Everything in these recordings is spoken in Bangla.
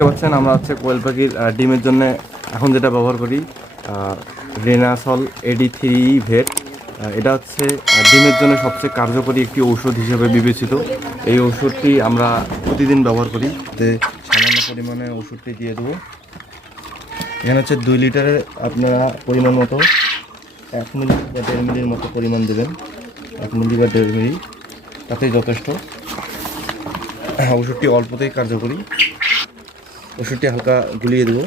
দেখতে পাচ্ছেন আমরা কোয়েল পাখির ডিমের জন্য এখন যেটা ব্যবহার করি রেনাসল এডি 3 ভেট। এটা ডিমের জন্য সবচেয়ে কার্যকরী একটি ঔষধ হিসেবে বিবেচিত। এই ওষুধটি আমরা প্রতিদিন ব্যবহার করি। সামান্য পরিমাণে ওষুধটি দিয়ে দেবো। এখানে 2 লিটারের আপনারা পরিমাণ মতো 1 মিলি বা 1.5 মিলির মতো পরিমাণ দেবেন। 1 মিলি বা 1.5 মিলি তাতেই যথেষ্ট। ওষুধটি অল্পতেই কার্যকরী। ওষুধটি হালকা গুলিয়ে দেবো।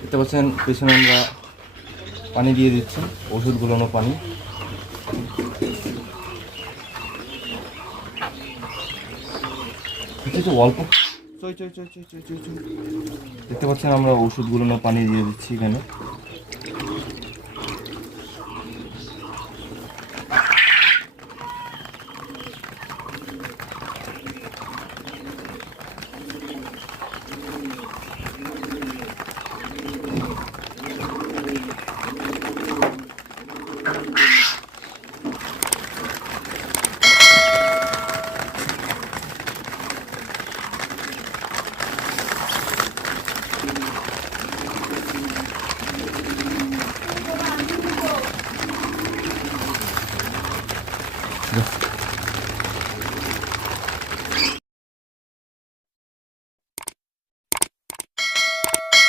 দেখতে পাচ্ছেন পিছনে আমরা পানি দিয়ে দিচ্ছি, ওষুধ গুলানো পানি। অল্প দেখতে পাচ্ছেন আমরা ওষুধ গুলানো পানি দিয়ে দিচ্ছি এখানে।